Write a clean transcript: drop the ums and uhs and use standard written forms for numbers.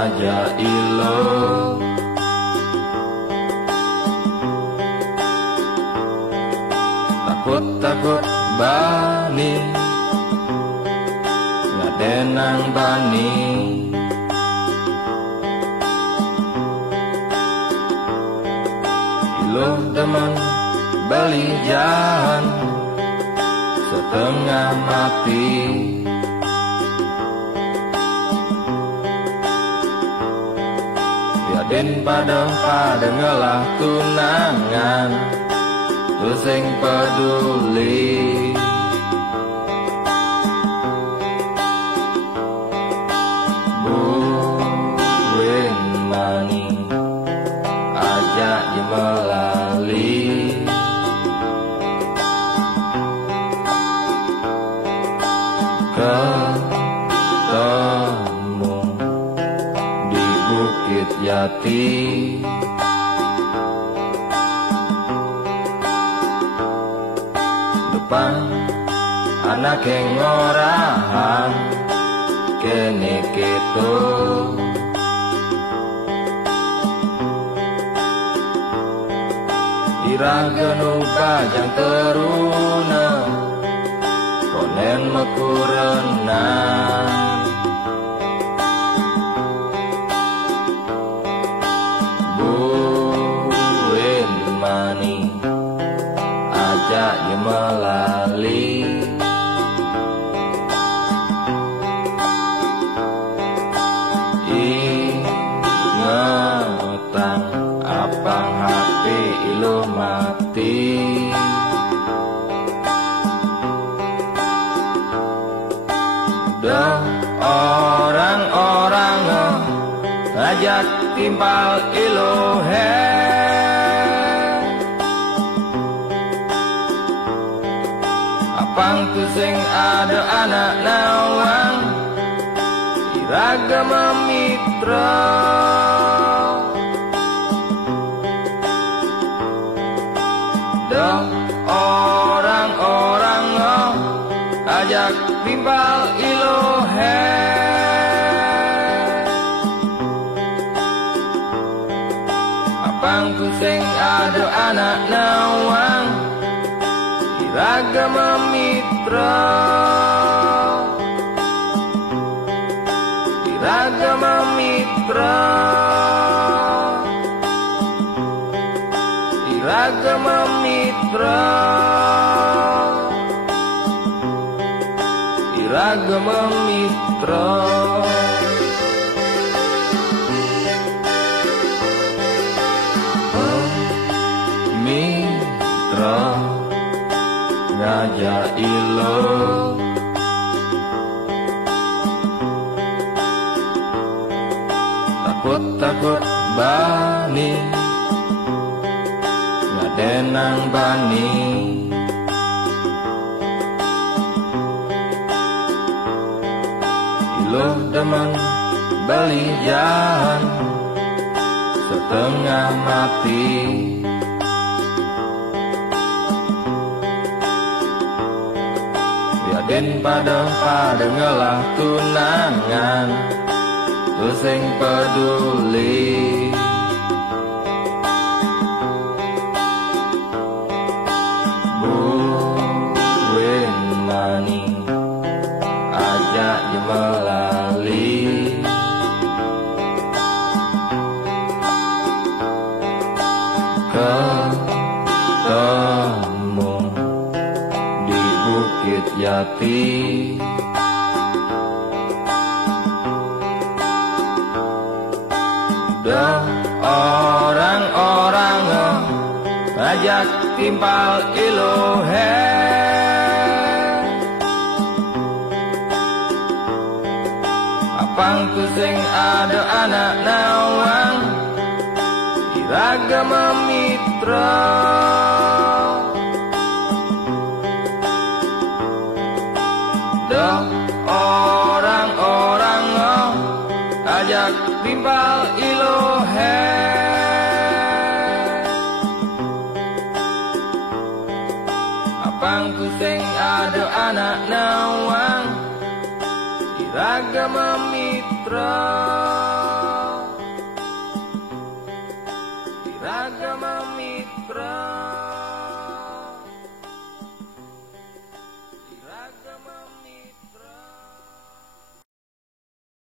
ngajak ilo takut bani ngadenang bani ilo demen beli jahan setengah mati den pada ngelah tunangan lu sing peduli buin mani ajak je melali ketemu di Bukit Jati depan anak yang ngorahan kene keto irah genu bajang teruna konen mekurenan buin mani ajak je melali ingetang apang hati ilo mati dah orang-orang ngajak timpal ilo apang tu sing ada anak nawang iragama mitra dah orang-orang ajak timpal ilo apang tu sing ada anak nawang iragama mitra iragama mitra iragama mitra iragama mitra mitra ngajak ilo takut bani ngadenang bani ilo demen beli jahan setengah mati den pada ngelah tunangan lu sing peduli buin mani ajak je melali ketemu di Bukit Jati dah orang-orang ngajak timpal ilo apang tu sing ada anak nawang iragama mitra dah orang-orang ajak timpal ilo apang tu sing ada anak nawang iragama mitra bersama mitra.